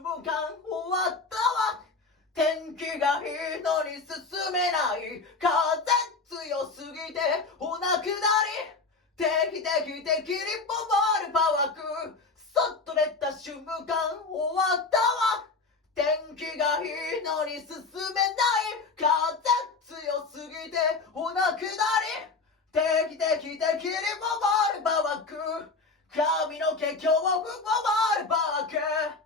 瞬間終わったわ。天気がいいのに進めない。風強すぎてお亡くなり。定期的に回るパワーク。そっと出た瞬間終わったわ。天気がいいのに進めない。風強すぎてお亡くなり。定期的に回るパワーク。髪の毛今日も回るパワーク。